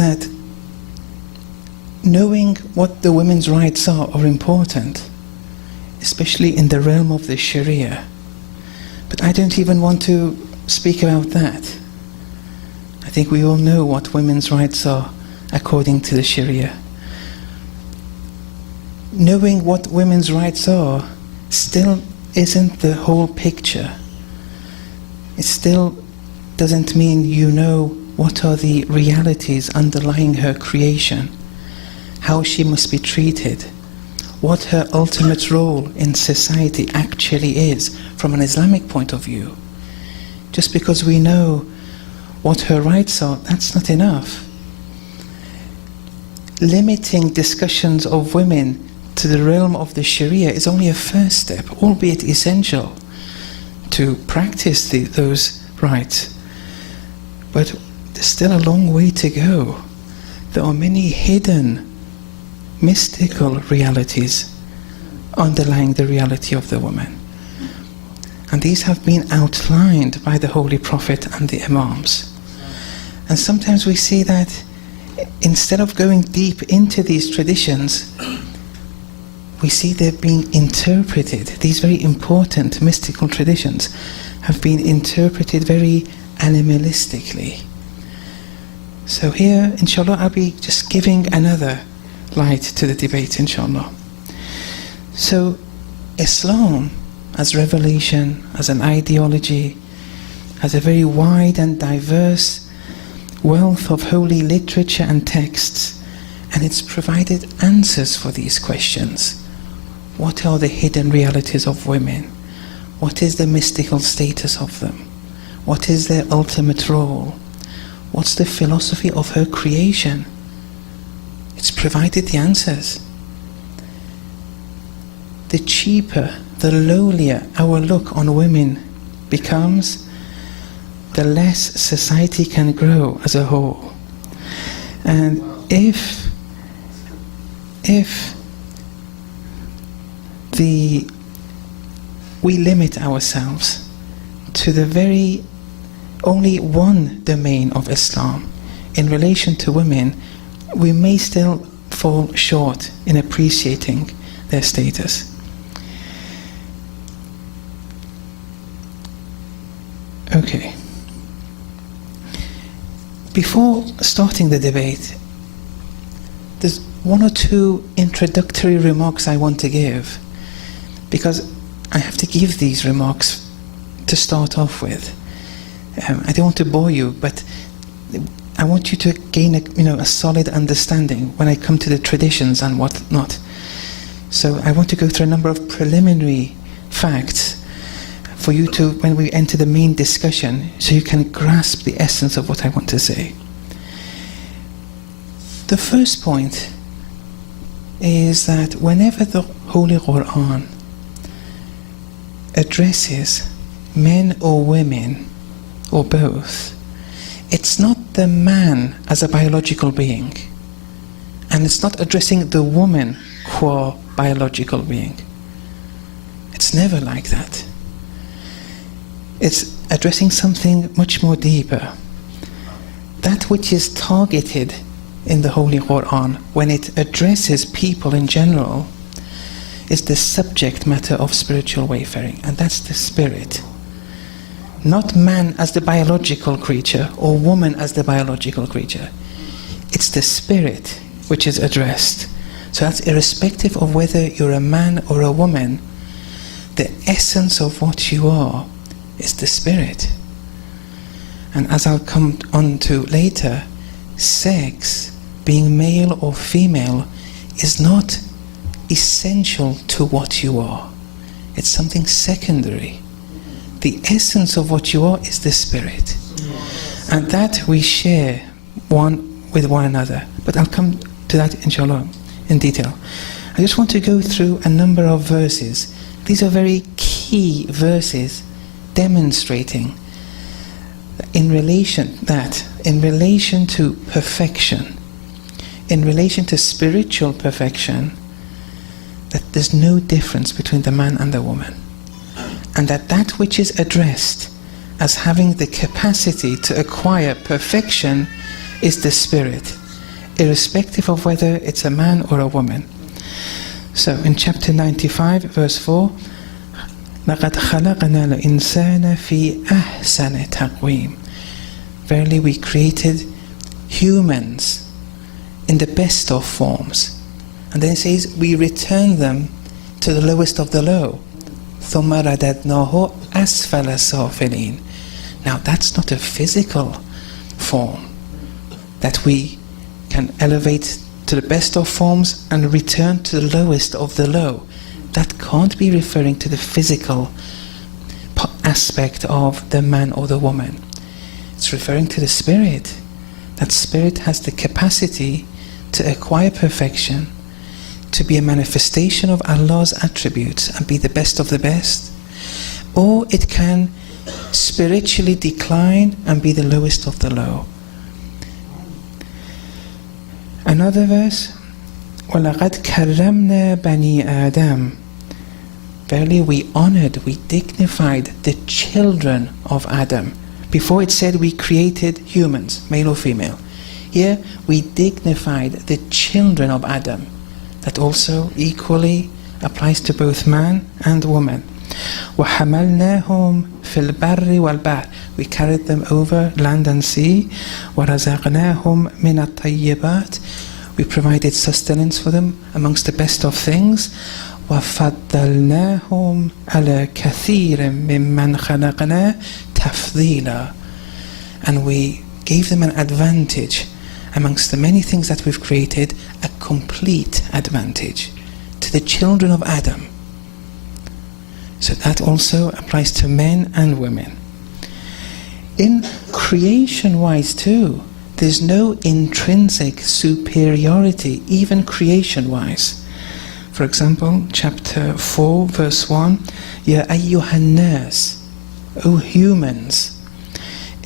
that knowing what the women's rights are important, especially in the realm of the Sharia. But I don't even want to speak about that. I think we all know what women's rights are according to the Sharia. Knowing what women's rights are still isn't the whole picture. It still doesn't mean you know what are the realities underlying her creation, how she must be treated, what her ultimate role in society actually is from an Islamic point of view. Just because we know what her rights are, that's not enough. Limiting discussions of women to the realm of the Sharia is only a first step, albeit essential to practice those rights. But there's still a long way to go. There are many hidden mystical realities underlying the reality of the woman. And these have been outlined by the Holy Prophet and the Imams. And sometimes we see that instead of going deep into these traditions, we see they're being interpreted. These very important mystical traditions have been interpreted very animalistically. So here, inshallah, I'll be just giving another light to the debate, inshallah. So Islam as revelation, as an ideology, has a very wide and diverse wealth of holy literature and texts, and it's provided answers for these questions. What are the hidden realities of women? What is the mystical status of them? What is their ultimate role? What's the philosophy of her creation? It's provided the answers. The cheaper, the lowlier our look on women becomes, the less society can grow as a whole. And if we limit ourselves to the very only one domain of Islam in relation to women, we may still fall short in appreciating their status. Okay. Before starting the debate, there's one or two introductory remarks I want to give, because I have to give these remarks to start off with. I don't want to bore you, but I want you to gain a solid understanding when I come to the traditions and what not. So I want to go through a number of preliminary facts for you to, when we enter the main discussion, so you can grasp the essence of what I want to say. The first point is that whenever the Holy Quran addresses men or women, or both, it's not the man as a biological being, and it's not addressing the woman qua biological being. It's never like that. It's addressing something much more deeper. That which is targeted in the Holy Quran, when it addresses people in general, is the subject matter of spiritual wayfaring, and that's the spirit. Not man as the biological creature or woman as the biological creature. It's the spirit which is addressed. So that's irrespective of whether you're a man or a woman. The essence of what you are is the spirit. And as I'll come on to later, sex, being male or female, is not essential to what you are. It's something secondary. The essence of what you are is the spirit. And that we share one with one another. But I'll come to that, inshallah, in detail. I just want to go through a number of verses. These are very key verses demonstrating in relation to perfection, in relation to spiritual perfection, that there's no difference between the man and the woman. And that which is addressed as having the capacity to acquire perfection is the spirit. irrespective of whether it's a man or a woman. So in chapter 95, verse 4, لَقَدْ خَلَقْنَا الْإِنسَانَ فِي أَحْسَنِ تَقْوِيمٍ. Verily we created humans in the best of forms. And then it says, we return them to the lowest of the low. ثُمَّ رَدَدْنَاهُ أَسْفَلَ سَافِلِينَ. Now that's not a physical form that we can elevate to the best of forms and return to the lowest of the low. That can't be referring to the physical aspect of the man or the woman. It's referring to the spirit. That spirit has the capacity to acquire perfection, to be a manifestation of Allah's attributes and be the best of the best, or it can spiritually decline and be the lowest of the low. Another verse, وَلَقَدْ كَرَّمْنَا بَنِي آدَمَ. Verily we honored, we dignified the children of Adam. Before it said we created humans, male or female. Here we dignified the children of Adam. That also equally applies to both man and woman. وَحَمَلْنَاهُمْ فِي الْبَرِّ وَالْبَحْرِ. We carried them over land and sea. وَرَزَقْنَاهُمْ مِنَ الطَّيِّبَاتِ. We provided sustenance for them amongst the best of things. وَفَضَّلْنَاهُمْ عَلَى كَثِيرٍ مِّمَّنْ خَلَقْنَا تَفْضِيلًا. And we gave them an advantage amongst the many things that we've created, a complete advantage to the children of Adam. So that also applies to men and women. In creation-wise too, there's no intrinsic superiority, even creation-wise. For example, chapter 4, verse 1, يَا أَيُّهَا النَّاسِ, O humans,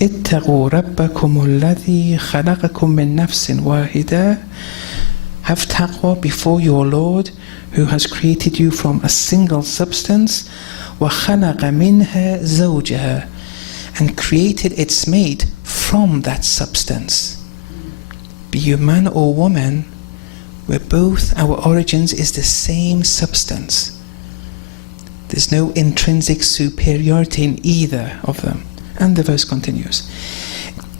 اتقوا ربكم الذي خلقكم من نفس واحدة. Have taqwa before your Lord, who has created you from a single substance. وخلق منها زوجها, and created its mate from that substance. Be you man or woman, where both our origins is the same substance. There's no intrinsic superiority in either of them. And the verse continues.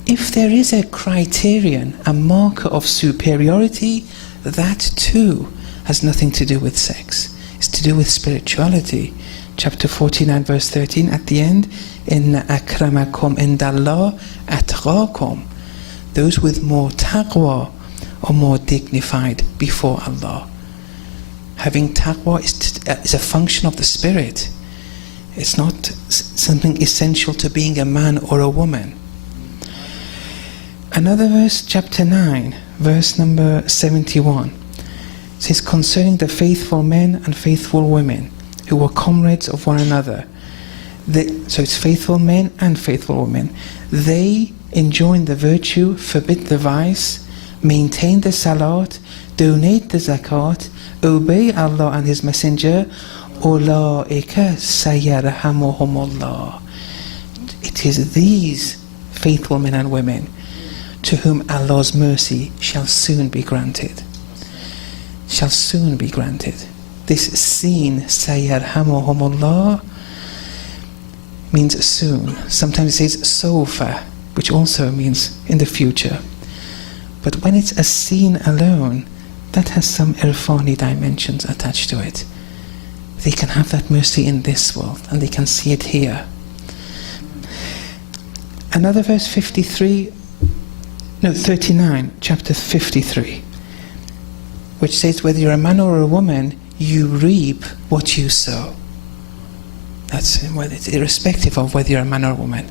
If there is a criterion, a marker of superiority, that too has nothing to do with sex. It's to do with spirituality. Chapter 49, verse 13, at the end, إِنَّ أَكْرَمَكُمْ عِنْدَ اللَّهِ أَتْقَاكُمْ. Those with more taqwa are more dignified before Allah. Having taqwa is a function of the spirit. It's not something essential to being a man or a woman. Another verse, chapter 9, verse number 71, says concerning the faithful men and faithful women who were comrades of one another. So it's faithful men and faithful women. They enjoin the virtue, forbid the vice, maintain the salat, donate the zakat, obey Allah and His Messenger. أُولَٰئِكَ سَيَرْحَمُهُمُ اللَّهُ. It is these faithful men and women to whom Allah's mercy shall soon be granted. Shall soon be granted. This seen, سَيَرْحَمُهُمُ اللَّهُ, means soon. Sometimes it says sofa, which also means in the future. But when it's a seen alone, that has some irfani dimensions attached to it. They can have that mercy in this world, and they can see it here. Another verse 39, chapter 53, which says, whether you're a man or a woman, you reap what you sow. That's it's irrespective of whether you're a man or a woman.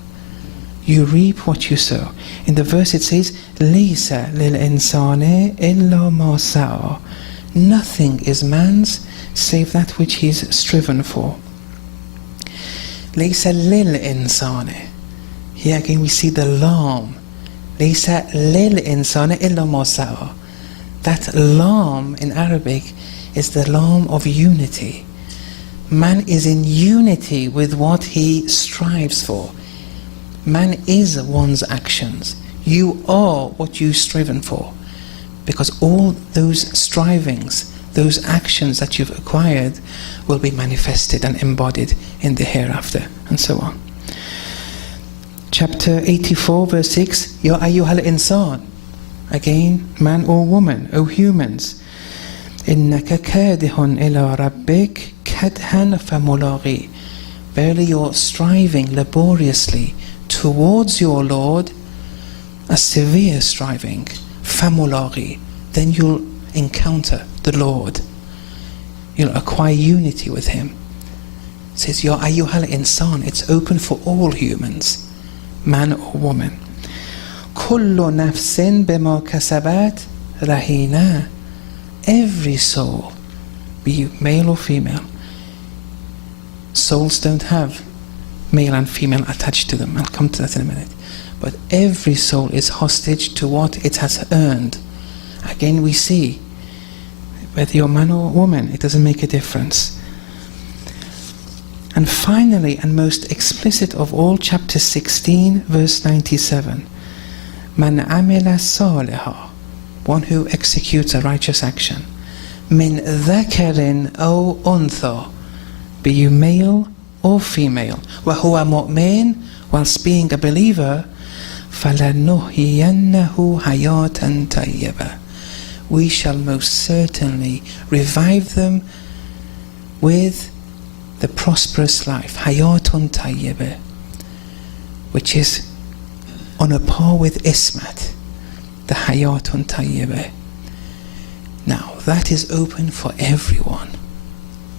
You reap what you sow. In the verse it says, لَيْسَ لِلْإِنسَانِ إِلَّا مَا سَعَى. Nothing is man's save that which he's striven for. لَيْسَ لِلْإِنسَانِ. Here again we see the lam. لَيْسَ لِلْإِنسَانِ إِلَّا مَا سَعَى. That lam in Arabic is the lam of unity. Man is in unity with what he strives for. Man is one's actions. You are what you've striven for. Because all those strivings, those actions that you've acquired will be manifested and embodied in the hereafter, and so on. Chapter 84, verse 6, Ya ayyuhal insan. Again, man or woman, O humans. Innaka kadihun ila rabbik kadhan famulaghi. Verily you're striving laboriously towards your Lord, a severe striving, famulaghi. Then you'll encounter the Lord. You'll acquire unity with Him. It says, Ya ayyuhal insan. It's open for all humans, man or woman. Kullu nafsin bima kasabat rahina. Every soul, be you male or female. Souls don't have male and female attached to them. I'll come to that in a minute. But every soul is hostage to what it has earned. Again, we see, whether you're man or woman, it doesn't make a difference. And finally, and most explicit of all, chapter 16, verse 97. Man amila saliha. One who executes a righteous action. Min dhakarin aw untha. Be you male or female. Wa huwa mu'min. Whilst being a believer. فَلَنُحْيِيَنَّهُ حَيَاةً طَيِّبَةً. We shall most certainly revive them with the prosperous life. حَيَاةٌ طَيِّبَةً. Which is on a par with Ismat. The Hayatun Tayyibah. Now that is open for everyone.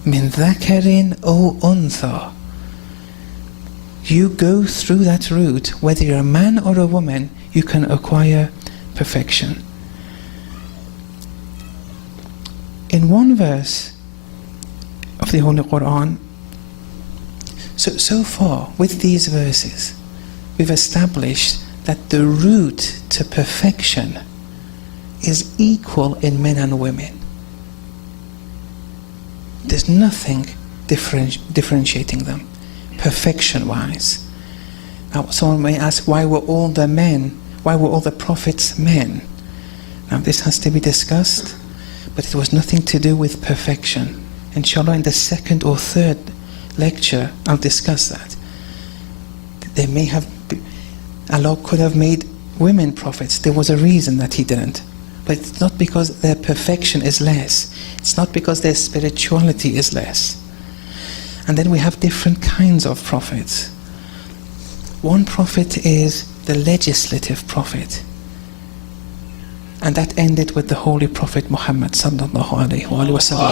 Min dhakarin o untha. You go through that route, whether you're a man or a woman, you can acquire perfection. In one verse of the Holy Quran, so far with these verses, we've established that the route to perfection is equal in men and women. There's nothing differentiating them, perfection-wise. Now, someone may ask, why were all the prophets men? Now, this has to be discussed, but it was nothing to do with perfection. Inshallah, in the second or third lecture, I'll discuss that. They may have Allah could have made women prophets. There was a reason that He didn't. But it's not because their perfection is less. It's not because their spirituality is less. And then we have different kinds of prophets. One prophet is the legislative prophet. And that ended with the Holy Prophet Muhammad sallallahu alayhi wa sallam.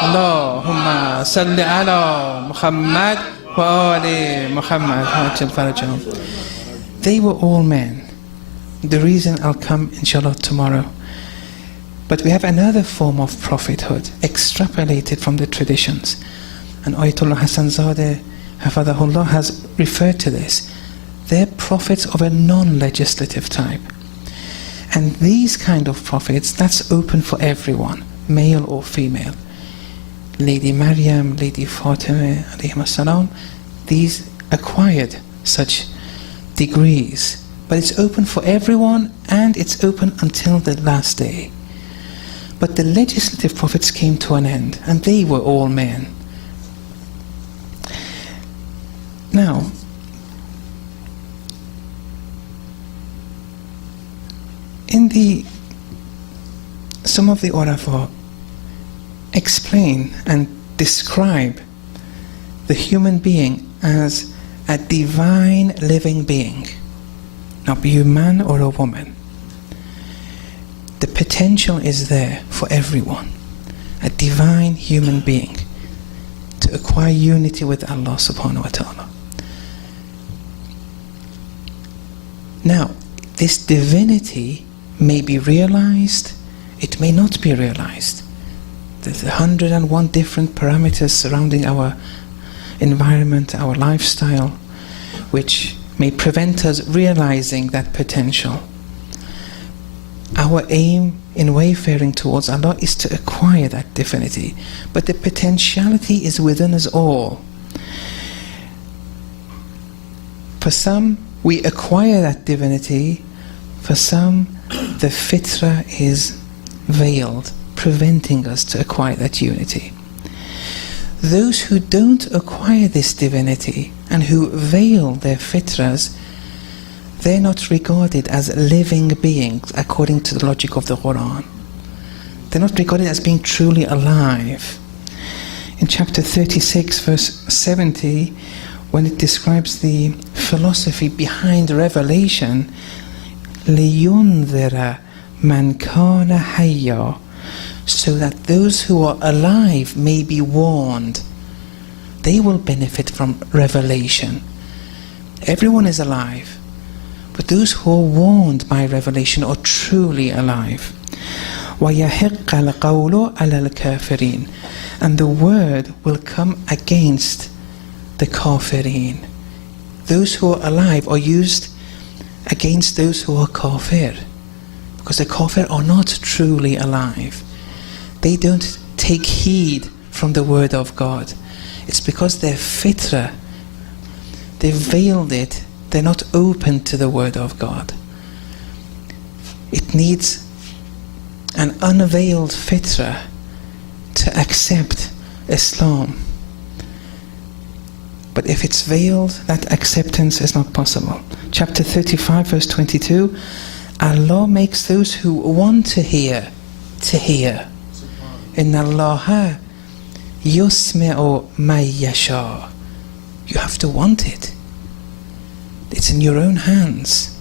Allahumma salli ala Muhammad wa ali Muhammad. Hajjal farajahum. They were all men. The reason I'll come inshallah tomorrow. But we have another form of prophethood extrapolated from the traditions. And Ayatollah Hassan Zadeh Hafadahullah has referred to this. They're prophets of a non-legislative type. And these kind of prophets, that's open for everyone, male or female. Lady Maryam, Lady Fatima, alayhim as-salam, these acquired such degrees, but it's open for everyone, and it's open until the last day. But the legislative prophets came to an end, and they were all men. Now, some of the Urafa explain and describe the human being as a divine living being. Now, be you man or a woman, the potential is there for everyone. A divine human being to acquire unity with Allah subhanahu wa ta'ala. Now, this divinity may be realized, it may not be realized. There's 101 different parameters surrounding our environment, our lifestyle, which may prevent us realizing that potential. Our aim in wayfaring towards Allah is to acquire that divinity, but the potentiality is within us all. For some, we acquire that divinity. For some, the fitra is veiled, preventing us to acquire that unity. Those who don't acquire this divinity and who veil their fitras, they're not regarded as living beings according to the logic of the Quran. They're not regarded as being truly alive. In chapter 36, verse 70, when it describes the philosophy behind revelation, لِيُنذِرَ مَنْ كَانَ حَيًّا, so that those who are alive may be warned. They will benefit from revelation. Everyone is alive, but those who are warned by revelation are truly alive. وَيَحِقَّ الْقَوْلُ عَلَى الْكَافِرِينَ, and the word will come against the kafirin. Those who are alive are used against those who are kafir, because the kafir are not truly alive. They don't take heed from the word of God. It's because their fitra, they veiled it, they're not open to the word of God. It needs an unveiled fitra to accept Islam. But if it's veiled, that acceptance is not possible. Chapter 35, verse 22, Allah makes those who want to hear. Inna Allaha yusmi'u man yasha. You have to want it. It's in your own hands.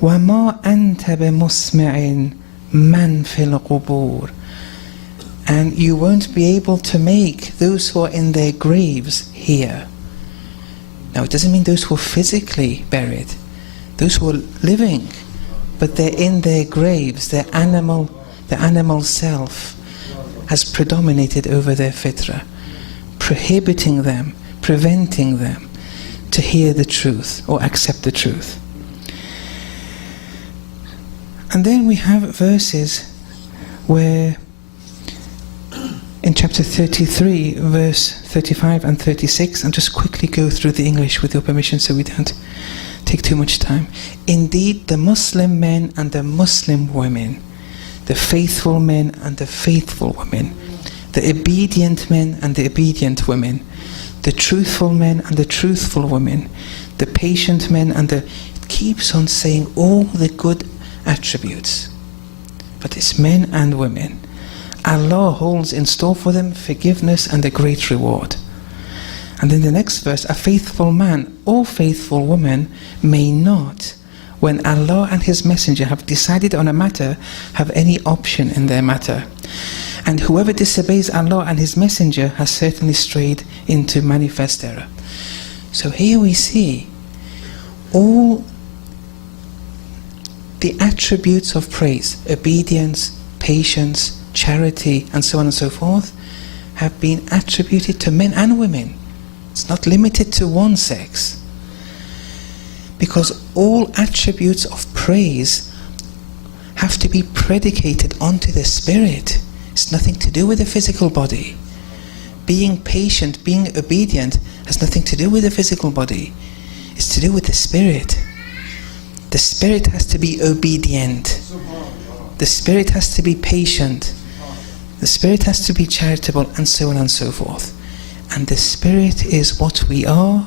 وَمَا أَنْتَ بِمُسْمِعٍ مَنْ فِي الْقُبُورِ, and you won't be able to make those who are in their graves hear. Now it doesn't mean those who are physically buried, those who are living, but they're in their graves. The animal self has predominated over their fitra, prohibiting them, preventing them to hear the truth or accept the truth. And then we have verses where in chapter 33, verse 35 and 36, I'll just quickly go through the English with your permission so we don't take too much time. Indeed, the Muslim men and the Muslim women, the faithful men and the faithful women, the obedient men and the obedient women, the truthful men and the truthful women, the patient men and the... It keeps on saying all the good attributes. But it's men and women. Allah holds in store for them forgiveness and a great reward. And in the next verse, a faithful man or faithful woman may not, when Allah and His Messenger have decided on a matter, have any option in their matter. And whoever disobeys Allah and His Messenger has certainly strayed into manifest error. So here we see all the attributes of praise, obedience, patience, charity, and so on and so forth, have been attributed to men and women. It's not limited to one sex. Because all attributes of praise have to be predicated onto the spirit. It's nothing to do with the physical body. Being patient, being obedient has nothing to do with the physical body. It's to do with the spirit. The spirit has to be obedient. The spirit has to be patient. The spirit has to be charitable, and so on and so forth. And the spirit is what we are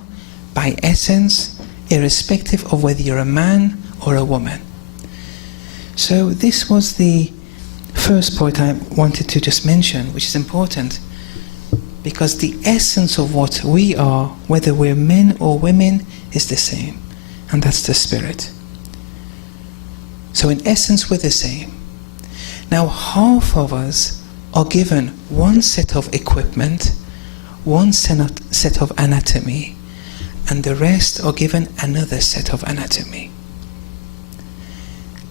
by essence, irrespective of whether you're a man or a woman. So this was the first point I wanted to just mention, which is important, because the essence of what we are, whether we're men or women, is the same, and that's the spirit. So in essence we're the same. Now half of us are given one set of equipment, one set of anatomy, and the rest are given another set of anatomy.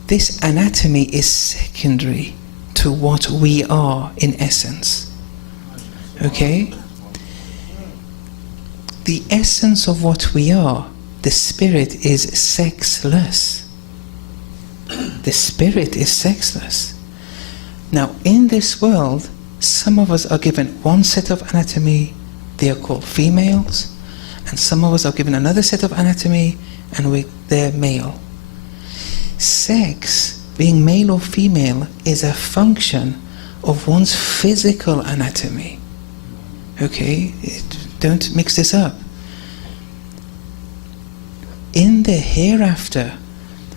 This anatomy is secondary to what we are in essence. Okay? The essence of what we are, the spirit is sexless. The spirit is sexless. Now, in this world, some of us are given one set of anatomy, they are called females, and some of us are given another set of anatomy, and they're male. Sex, being male or female, is a function of one's physical anatomy. Okay? Don't mix this up. In the hereafter,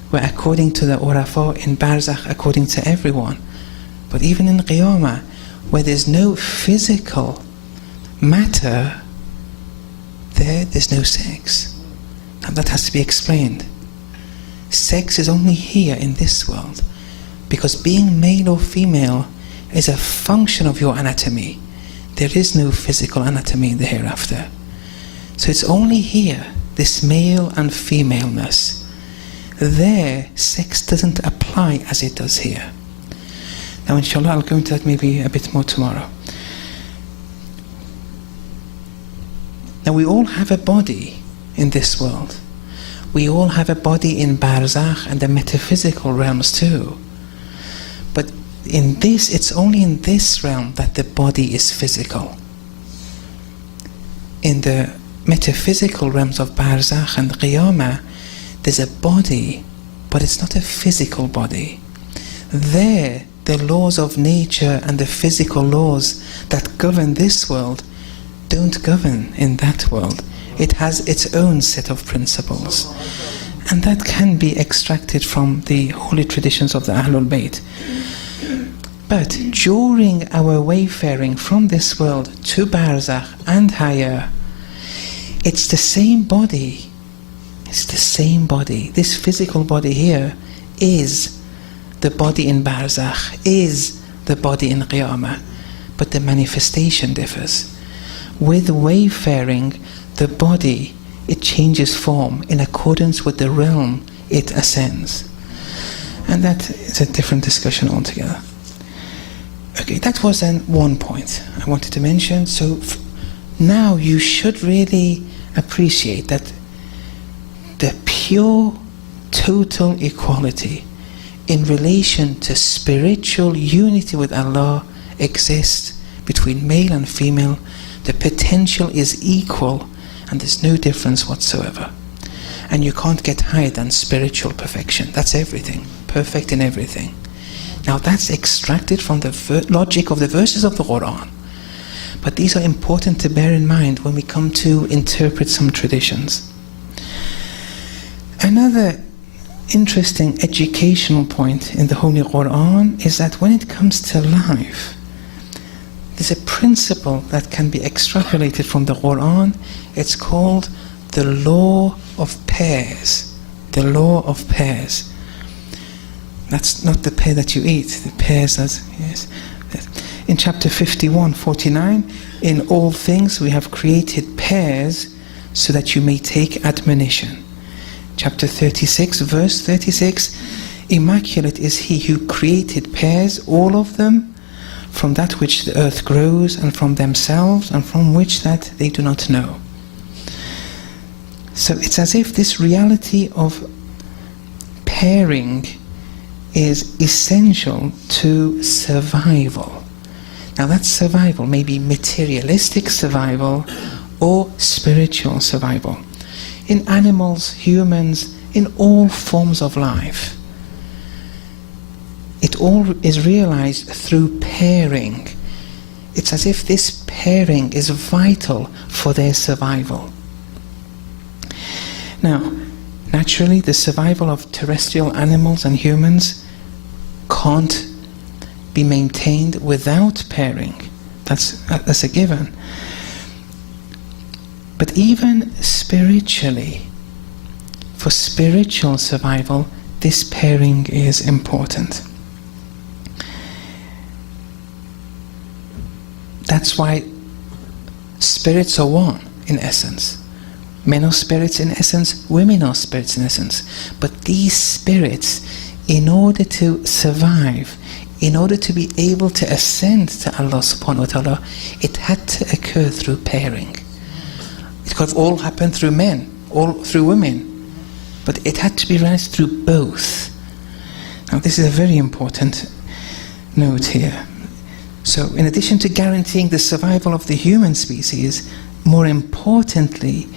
where according to the Urafa, in Barzakh, according to everyone, but even in Qiyamah, where there's no physical matter, there's no sex. Now that has to be explained. Sex is only here in this world, because being male or female is a function of your anatomy. There is no physical anatomy in the hereafter. So it's only here, this male and femaleness. There, sex doesn't apply as it does here. Now inshallah I'll go into that maybe a bit more tomorrow. Now we all have a body in this world. We all have a body in Barzakh and the metaphysical realms too. But in this, it's only in this realm that the body is physical. In the metaphysical realms of Barzakh and Qiyamah, there's a body, but it's not a physical body. There, the laws of nature and the physical laws that govern this world don't govern in that world. It has its own set of principles. And that can be extracted from the holy traditions of the Ahlul Bayt. But during our wayfaring from this world to Barzakh and higher, it's the same body. It's the same body. This physical body here is the body in Barzakh, is the body in Qiyamah. But the manifestation differs. With wayfaring, the body, it changes form in accordance with the realm it ascends. And that is a different discussion altogether. Okay, that was then one point I wanted to mention. So now you should really appreciate that the pure, total equality in relation to spiritual unity with Allah exists between male and female. The potential is equal and there's no difference whatsoever. And you can't get higher than spiritual perfection. That's everything, perfect in everything. Now that's extracted from the logic of the verses of the Quran. But these are important to bear in mind when we come to interpret some traditions. Another interesting educational point in the Holy Quran is that when it comes to life, there's a principle that can be extrapolated from the Quran. It's called the law of pairs. The law of pairs. That's not the pear that you eat, the pears that, yes. In chapter 51:49, in all things we have created pairs so that you may take admonition. Chapter 36, verse 36, immaculate is he who created pairs, all of them, from that which the earth grows, and from themselves, and from which that they do not know. So it's as if this reality of pairing is essential to survival. Now that's survival, maybe materialistic survival or spiritual survival. In animals, humans, in all forms of life. It all is realized through pairing. It's as if this pairing is vital for their survival. Now, naturally, the survival of terrestrial animals and humans can't be maintained without pairing. That's a given. But even spiritually, for spiritual survival, this pairing is important. That's why spirits are one, in essence. Men are spirits in essence, women are spirits in essence. But these spirits, in order to survive, in order to be able to ascend to Allah subhanahu wa ta'ala, it had to occur through pairing. It could have all happened through men, all through women. But it had to be realized through both. Now this is a very important note here. So in addition to guaranteeing the survival of the human species, more importantly,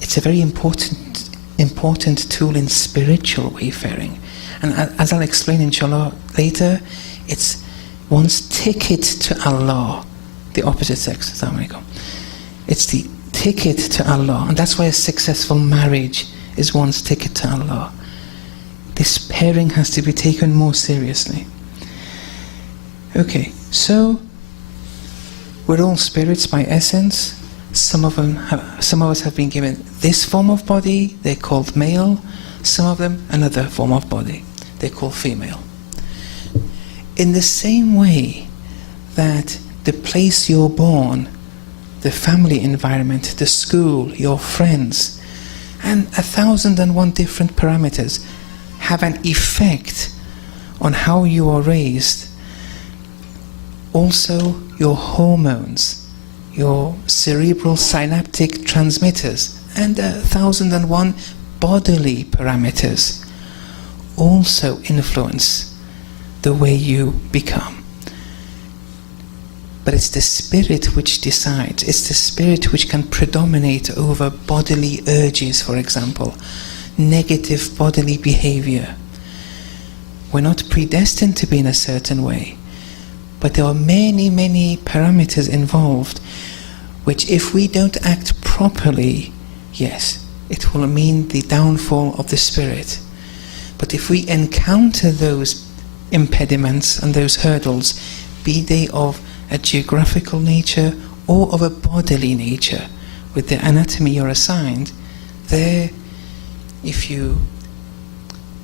it's a very important important tool in spiritual wayfaring. And as I'll explain inshallah later, it's one's ticket to Allah, the opposite sex. Assalamu alaikum. It's the ticket to Allah, and that's why a successful marriage is one's ticket to Allah. This pairing has to be taken more seriously. Okay, so we're all spirits by essence. Some of us have been given this form of body, they're called male. Some of them another form of body, they're called female. In the same way that the place you're born, the family environment, the school, your friends, and 1,001 different parameters have an effect on how you are raised. Also, your hormones, your cerebral synaptic transmitters, and 1,001 bodily parameters also influence the way you become. But it's the spirit which decides. It's the spirit which can predominate over bodily urges, for example, negative bodily behavior. We're not predestined to be in a certain way, but there are many, many parameters involved which, if we don't act properly, yes, it will mean the downfall of the spirit. But if we encounter those impediments and those hurdles, be they of a geographical nature or of a bodily nature, with the anatomy you're assigned, there, if you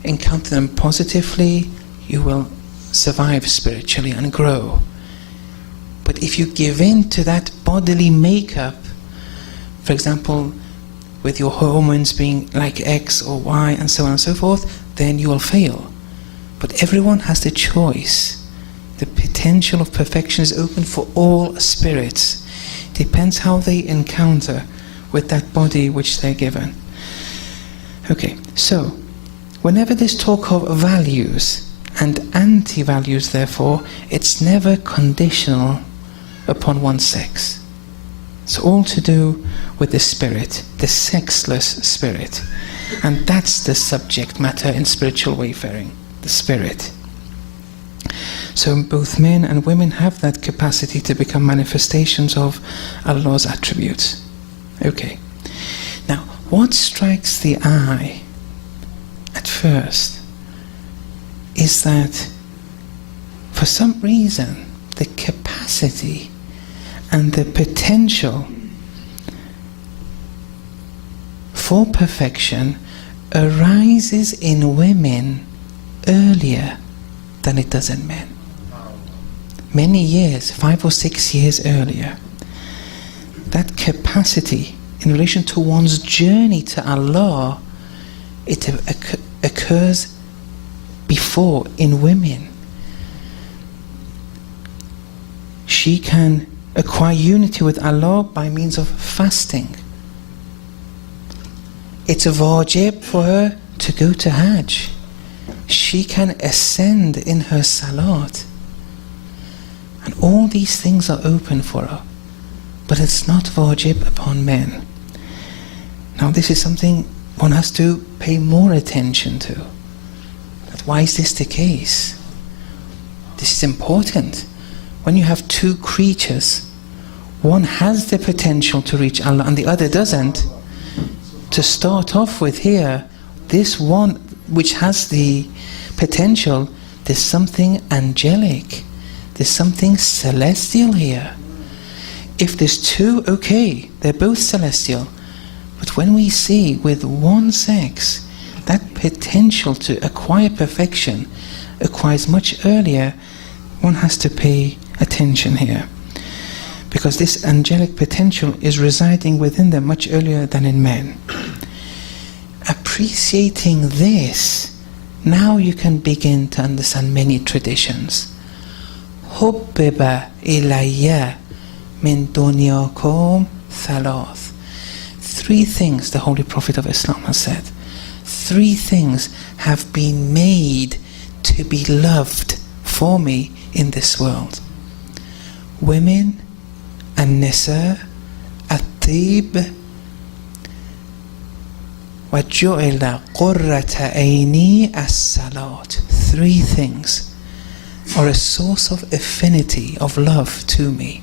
encounter them positively, you will survive spiritually and grow. But if you give in to that bodily makeup, for example, with your hormones being like X or Y and so on and so forth, then you will fail. But everyone has the choice. The potential of perfection is open for all spirits. Depends how they encounter with that body which they're given. Okay, so whenever there's talk of values and anti-values, therefore, it's never conditional upon one's sex. It's all to do with the spirit, the sexless spirit. And that's the subject matter in spiritual wayfaring, the spirit. So both men and women have that capacity to become manifestations of Allah's attributes. Okay. Now, what strikes the eye at first is that for some reason the capacity and the potential for perfection arises in women earlier than it does in men. Many years, 5 or 6 years earlier. That capacity in relation to one's journey to Allah, it occurs before in women. She can acquire unity with Allah by means of fasting. It's a wajib for her to go to Hajj. She can ascend in her salat. And all these things are open for her. But it's not wajib upon men. Now this is something one has to pay more attention to. But why is this the case? This is important. When you have two creatures, one has the potential to reach Allah and the other doesn't. To start off with here, this one which has the potential, there's something angelic, there's something celestial here. If there's two, okay, they're both celestial. But when we see with one sex, that potential to acquire perfection acquires much earlier, one has to pay attention here. Because this angelic potential is residing within them much earlier than in men. Appreciating this, now you can begin to understand many traditions. Hubbiba ilayya min dunyakum thalath. 3 things the Holy Prophet of Islam has said. 3 things have been made to be loved for me in this world. Women, an-nisa, at-tib, وَجُعِلَ قُرَّةَ عَيْنِي الصَّلَاةِ. 3 things are a source of affinity, of love to me.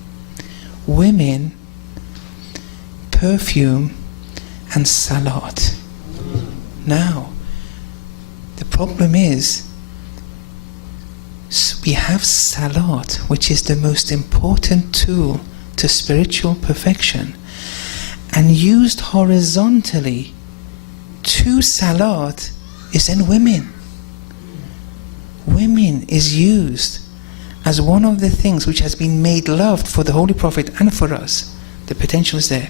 Women, perfume, and salat. Now, the problem is, we have salat, which is the most important tool to spiritual perfection, and used horizontally to salat is in women. Women is used as one of the things which has been made loved for the Holy Prophet and for us. The potential is there.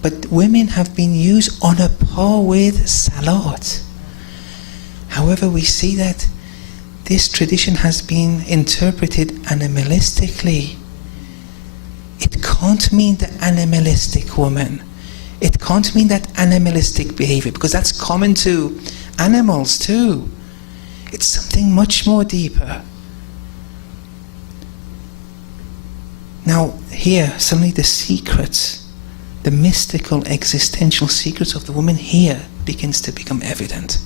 But women have been used on a par with salat. However, we see that this tradition has been interpreted animalistically. It can't mean the animalistic woman. It can't mean that animalistic behavior, because that's common to animals too. It's something much more deeper. Now here, suddenly the secrets, the mystical existential secrets of the woman here begins to become evident.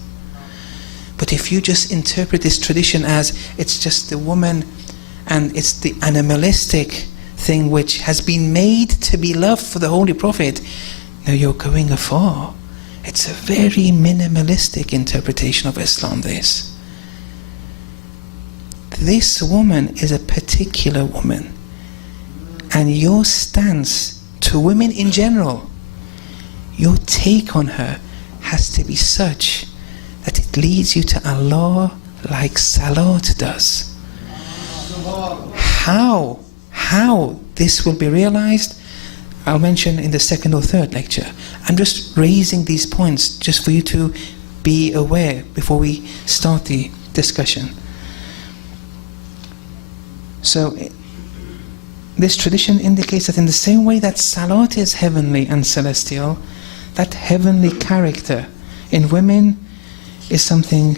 But if you just interpret this tradition as it's just the woman and it's the animalistic thing which has been made to be loved for the Holy Prophet, now you're going afar. It's a very minimalistic interpretation of Islam, this. This woman is a particular woman, and your stance to women in general, your take on her has to be such that it leads you to Allah like salat does. How this will be realized, I'll mention in the 2nd or 3rd lecture. I'm just raising these points just for you to be aware before we start the discussion. So this tradition indicates that in the same way that salat is heavenly and celestial, that heavenly character in women is something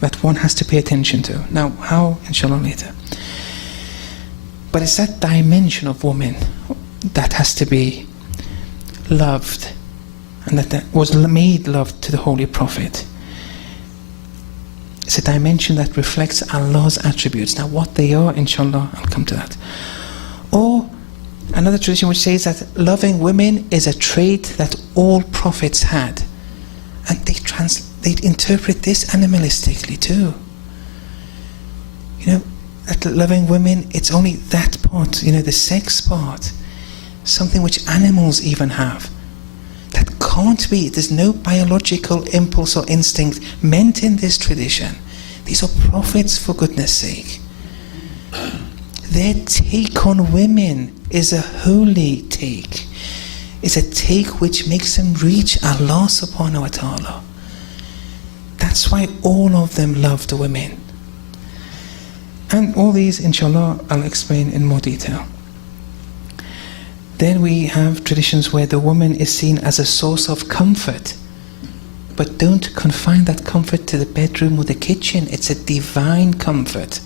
that one has to pay attention to. Now, how? Inshallah later. But it's that dimension of woman that has to be loved, and that was made loved to the Holy Prophet. It's a dimension that reflects Allah's attributes. Now what they are, inshallah, I'll come to that. Or another tradition which says that loving women is a trait that all prophets had. And they interpret this animalistically too. You know, that loving women, it's only that part, you know, the sex part. Something which animals even have. That can't be. There's no biological impulse or instinct meant in this tradition. These are prophets, for goodness sake. Their take on women is a holy take. It's a take which makes them reach Allah subhanahu wa ta'ala. That's why all of them love the women. And all these, inshallah, I'll explain in more detail. Then we have traditions where the woman is seen as a source of comfort. But don't confine that comfort to the bedroom or the kitchen. It's a divine comfort.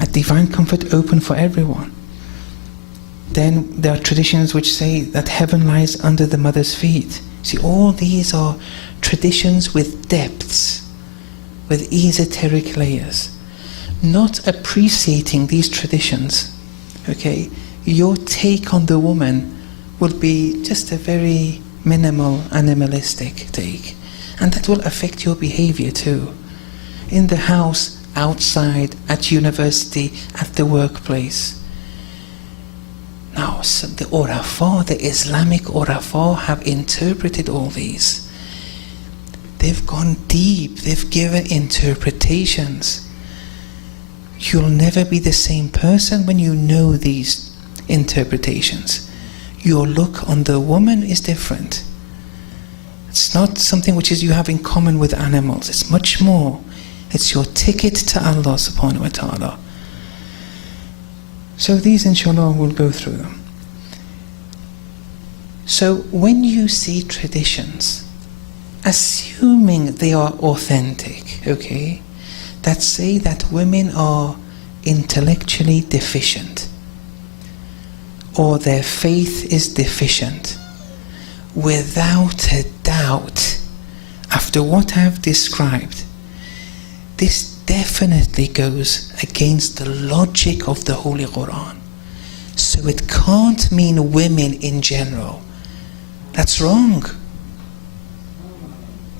A divine comfort open for everyone. Then there are traditions which say that heaven lies under the mother's feet. See, all these are traditions with depths, with esoteric layers. Not appreciating these traditions, okay? Your take on the woman will be just a very minimal, animalistic take. And that will affect your behavior too. In the house, outside, at university, at the workplace. Now, so the Urafa, the Islamic Urafa, have interpreted all these. They've gone deep, they've given interpretations. You'll never be the same person when you know these interpretations. Your look on the woman is different. It's not something which is you have in common with animals. It's much more. It's your ticket to Allah subhanahu wa ta'ala. So these, inshallah, we'll go through them. So when you see traditions, assuming they are authentic, okay, that say that women are intellectually deficient, or their faith is deficient, without a doubt, after what I've described, this definitely goes against the logic of the Holy Quran. So it can't mean women in general. That's wrong.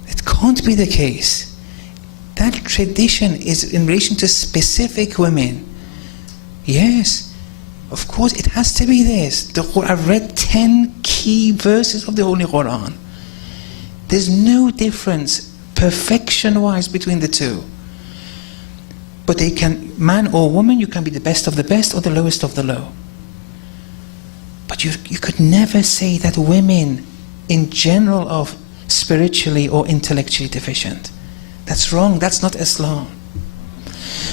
It can't be the case. That tradition is in relation to specific women. Yes, of course it has to be this. I've read 10 key verses of the Holy Quran. There's no difference perfection-wise between the two. But they can, man or woman, you can be the best of the best or the lowest of the low. But you could never say that women in general are spiritually or intellectually deficient. That's wrong. That's not Islam.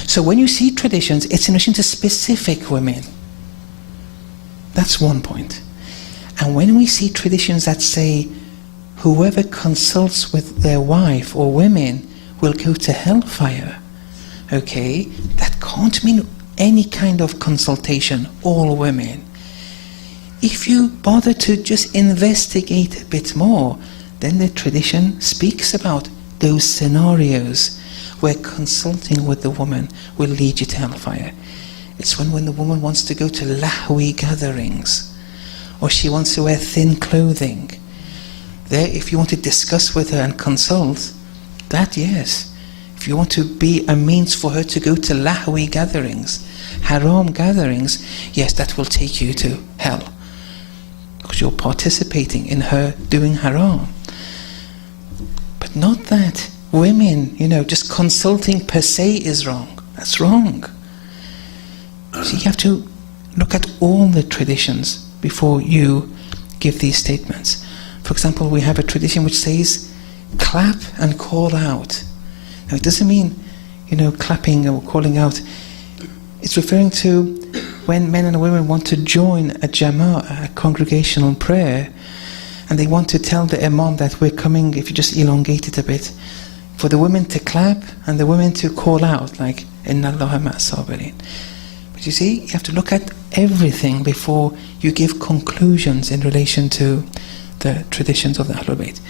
So when you see traditions, it's in relation to specific women. That's one point. And when we see traditions that say whoever consults with their wife or women will go to hellfire, okay, that can't mean any kind of consultation, all women. If you bother to just investigate a bit more, then the tradition speaks about those scenarios where consulting with the woman will lead you to hellfire. It's when the woman wants to go to lahwi gatherings, or she wants to wear thin clothing. There, if you want to discuss with her and consult, that yes. If you want to be a means for her to go to lahwi gatherings, haram gatherings, yes, that will take you to hell. Because you're participating in her doing haram. But not that women, just consulting per se is wrong. That's wrong. So you have to look at all the traditions before you give these statements. For example, we have a tradition which says, clap and call out. Now it doesn't mean, clapping or calling out. It's referring to when men and women want to join a jama'ah, a congregational prayer, and they want to tell the imam that we're coming, if you just elongate it a bit, for the women to clap and the women to call out, like, Inna Allaha ma'as sabirin. But you see, you have to look at everything before you give conclusions in relation to the traditions of the Ahlul Bayt.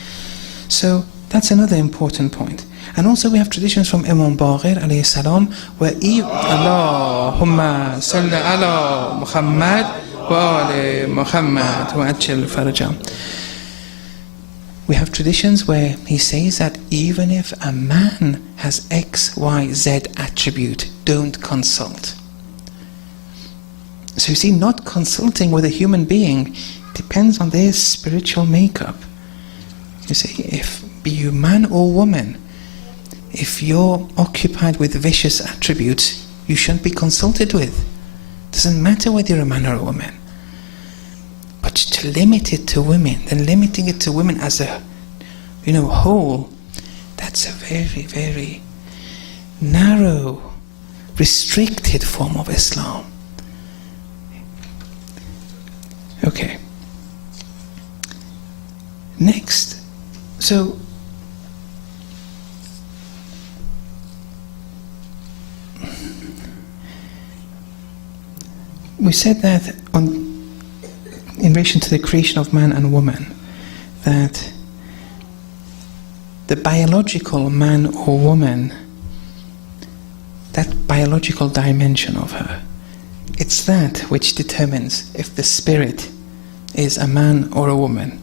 So that's another important point. And also we have traditions from Imam Baqir alayhi salam, where Allahumma salli ala Muhammad wa ali Muhammad wa ajil farajam. We have traditions where he says that even if a man has X, Y, Z attribute, don't consult. So you see, not consulting with a human being depends on their spiritual makeup. You see, if be you man or woman, if you're occupied with vicious attributes, you shouldn't be consulted with. Doesn't matter whether you're a man or a woman. But to limit it to women, then limiting it to women as a whole, that's a very, very narrow, restricted form of Islam. Okay. Next, so we said that in relation to the creation of man and woman, that the biological man or woman, that biological dimension of her, it's that which determines if the spirit is a man or a woman.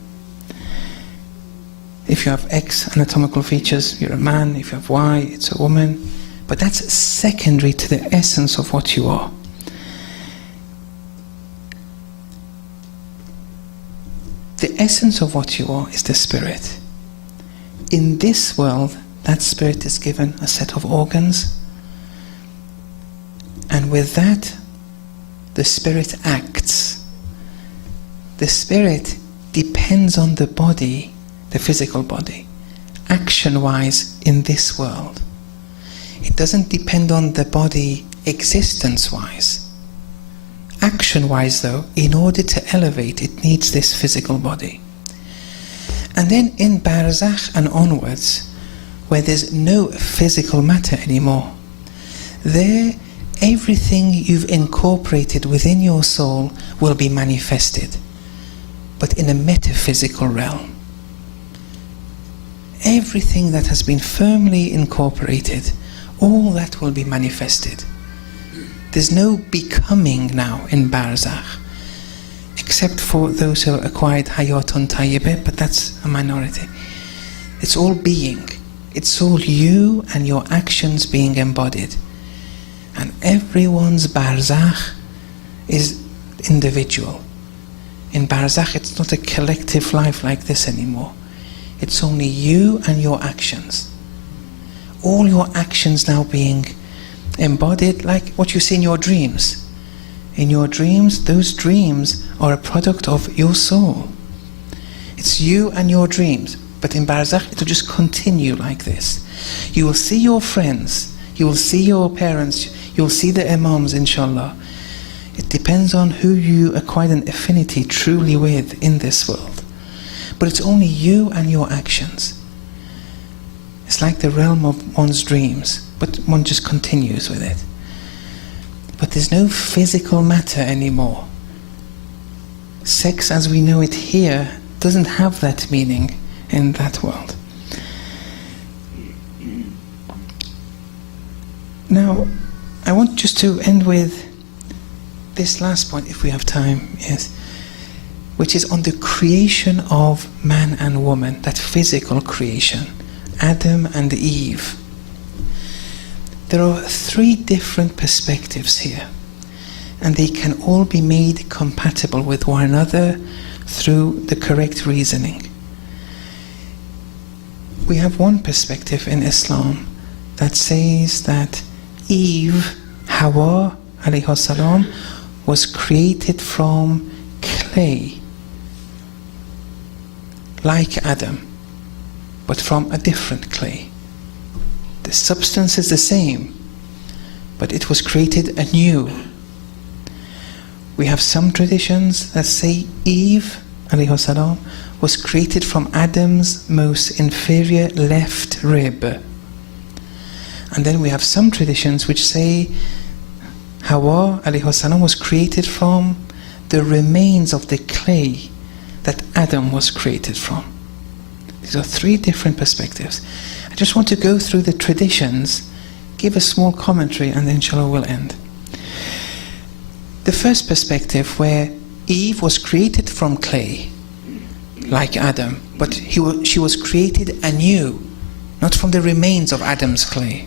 If you have X anatomical features, you're a man. If you have Y, it's a woman. But that's secondary to the essence of what you are. The essence of what you are is the spirit. In this world, that spirit is given a set of organs, and with that, the spirit acts. The spirit depends on the body, the physical body, action-wise in this world. It doesn't depend on the body existence-wise. Action-wise though, in order to elevate, it needs this physical body. And then in Barzakh and onwards, where there's no physical matter anymore, there everything you've incorporated within your soul will be manifested. but in a metaphysical realm. Everything that has been firmly incorporated, all that will be manifested. There's no becoming now in Barzakh, except for those who acquired Hayatun Tayyibah, but that's a minority. It's all being. It's all you and your actions being embodied. And everyone's Barzakh is individual. In Barzakh, it's not a collective life like this anymore. It's only you and your actions. All your actions now being embodied, like what you see in your dreams. In your dreams, those dreams are a product of your soul. It's you and your dreams. But in Barzakh, it will just continue like this. You will see your friends, you will see your parents, you will see the imams, inshallah. It depends on who you acquired an affinity truly with in this world. But it's only you and your actions. It's like the realm of one's dreams, but one just continues with it. But there's no physical matter anymore. Sex as we know it here doesn't have that meaning in that world. Now, I want just to end with this last point, if we have time, yes, which is on the creation of man and woman, that physical creation, Adam and Eve. There are 3 different perspectives here, and they can all be made compatible with one another through the correct reasoning. We have one perspective in Islam that says that Eve, Hawa alayhi salam, was created from clay, like Adam, but from a different clay. The substance is the same, but it was created anew. We have some traditions that say Eve alayhi salam was created from Adam's most inferior left rib. And then we have some traditions which say Hawa alayhi salam was created from the remains of the clay that Adam was created from. These are 3 different perspectives. I just want to go through the traditions, give a small commentary, and then inshallah we'll end. The first perspective, where Eve was created from clay, like Adam, but she was created anew, not from the remains of Adam's clay.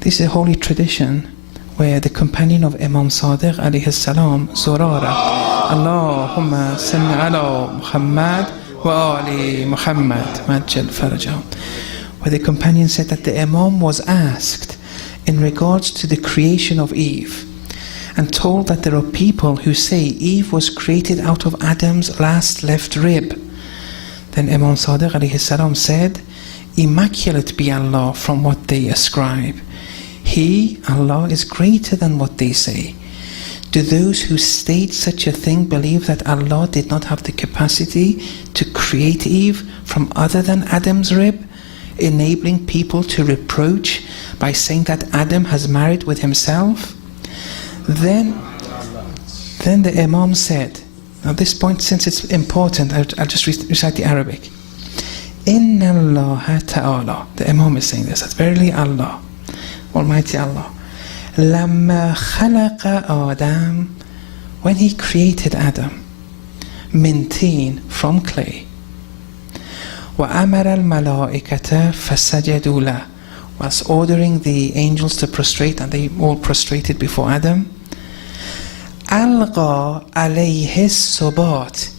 This is a holy tradition where the companion of Imam Sadiq alayhi salam, Zurara, Allahumma salli ala Muhammad wa ali Muhammad, Majjal Farajahum, where the companion said that the Imam was asked in regards to the creation of Eve, and told that there are people who say Eve was created out of Adam's last left rib. Then Imam Sadiq alayhi salam said, immaculate be Allah from what they ascribe. He, Allah, is greater than what they say. Do those who state such a thing believe that Allah did not have the capacity to create Eve from other than Adam's rib, enabling people to reproach by saying that Adam has married with himself? Then the Imam said, now this point, since it's important, I'll just recite the Arabic. Inna Allah Ta'ala, the Imam is saying this, that verily Allah, Almighty Allah, Lamma khalaqa Adam, when he created Adam, min teen, from clay, wa amara al-malaikata fasajadu la, was ordering the angels to prostrate, and they all prostrated before Adam. Alqa alayhi subat,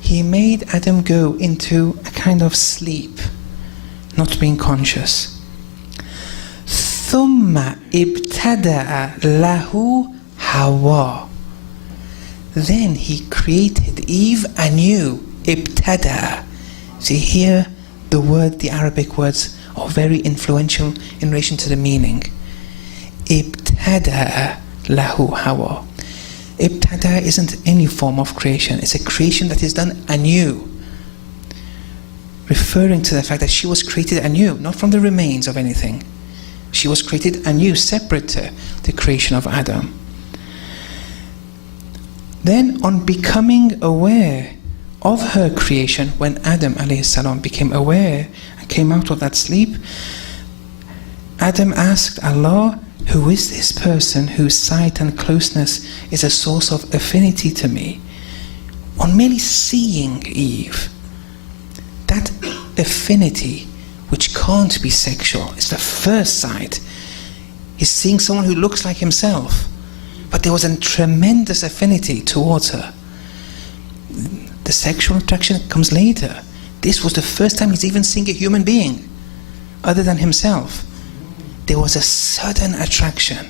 he made Adam go into a kind of sleep, not being conscious. Thumma ibtada'a lahu Hawa, then he created Eve anew. Ibtada'a. See here, the word, the Arabic words are very influential in relation to the meaning. Ibtada'a lahu Hawa. Ibtada isn't any form of creation. It's a creation that is done anew, referring to the fact that she was created anew, not from the remains of anything. She was created anew, separate to the creation of Adam. Then, on becoming aware of her creation, when Adam alayhi salam became aware and came out of that sleep, Adam asked Allah, who is this person whose sight and closeness is a source of affinity to me? On merely seeing Eve, that affinity, which can't be sexual, is the first sight. He's seeing someone who looks like himself, but there was a tremendous affinity towards her. The sexual attraction comes later. This was the first time he's even seeing a human being other than himself. There was a sudden attraction,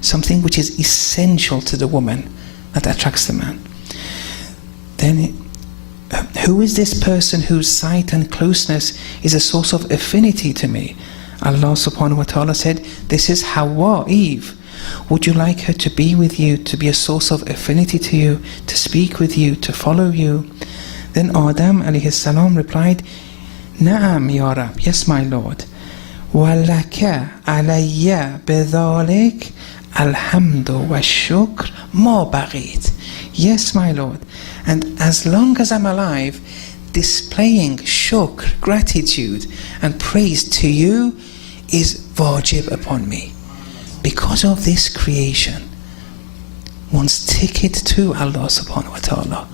something which is essential to the woman that attracts the man. Then, who is this person whose sight and closeness is a source of affinity to me? Allah subhanahu wa ta'ala said, this is Hawa, Eve. Would you like her to be with you, to be a source of affinity to you, to speak with you, to follow you? Then Adam alayhi salam replied, Na'am ya Rab, yes my Lord. وَلَكَ عَلَيَّ بِذَلِكَ الْحَمْدُ وَالشُّكْرُ مَا بَغِيتُ. Yes, my Lord, and as long as I'm alive, displaying shukr, gratitude and praise to you is wajib upon me. Because of this creation, one's ticket to Allah subhanahu wa ta'ala,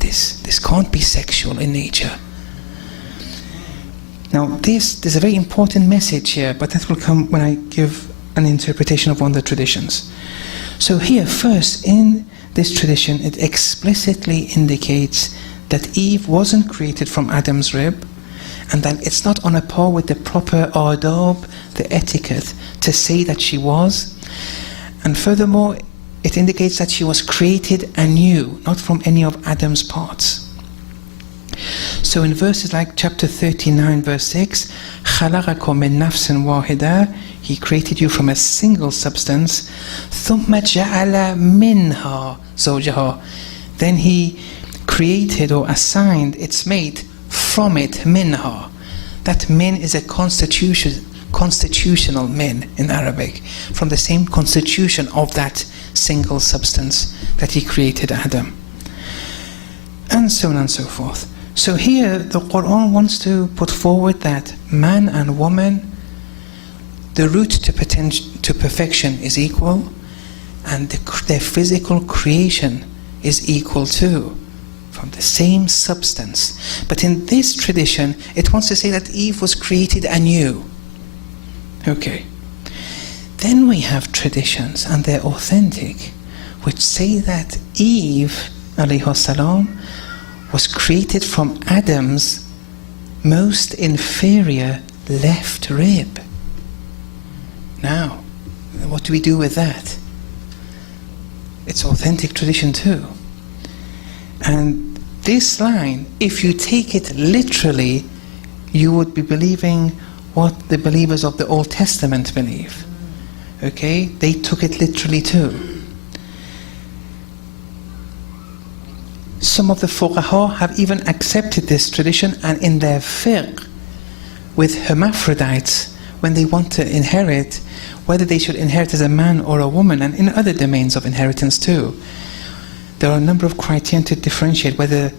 this can't be sexual in nature. Now there's a very important message here, but that will come when I give an interpretation of one of the traditions. So here first, in this tradition, it explicitly indicates that Eve wasn't created from Adam's rib, and that it's not on a par with the proper adab, the etiquette, to say that she was. And furthermore, it indicates that she was created anew, not from any of Adam's parts. So in verses like chapter 39 verse 6, خَلَقَكُم مِّن نَفْسٍ وَاحِدَةٍ, He created you from a single substance. ثُمَّ جَعَلَ مِنْهَا زَوْجَهَا, then He created or assigned its mate from it, minha. That min is a constitutional min in Arabic, from the same constitution of that single substance that He created Adam. And so on and so forth. So here the Quran wants to put forward that man and woman, the route to perfection is equal, and their physical creation is equal too, from the same substance. But in this tradition, it wants to say that Eve was created anew. Okay. Then we have traditions, and they're authentic, which say that Eve, alayhi salam, was created from Adam's most inferior left rib. Now, what do we do with that? It's authentic tradition too. And this line, if you take it literally, you would be believing what the believers of the Old Testament believe. Okay? They took it literally too. Some of the fuqaha have even accepted this tradition, and in their fiqh, with hermaphrodites, when they want to inherit, whether they should inherit as a man or a woman, and in other domains of inheritance too, there are a number of criteria to differentiate whether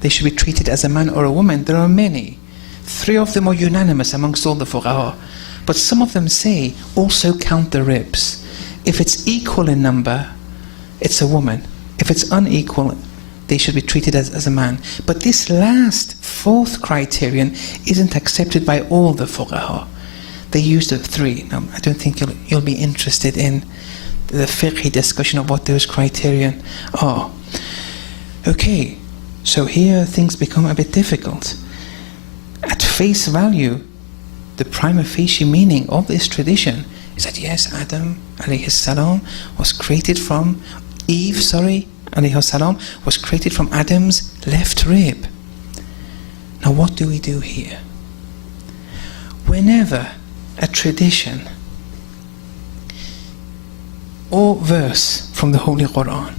they should be treated as a man or a woman. There are many. 3 of them are unanimous amongst all the fuqaha. But some of them say, also count the ribs. If it's equal in number, it's a woman. If it's unequal, they should be treated as a man. But this last, 4th criterion isn't accepted by all the fuqaha. They use the 3. Now, I don't think you'll be interested in the fiqhi discussion of what those criterion are. Okay, so here things become a bit difficult. At face value, the prima facie meaning of this tradition is that yes, Adam alayhi salam was created from Eve, alayhi salam, was created from Adam's left rib. Now what do we do here? Whenever a tradition or verse from the Holy Quran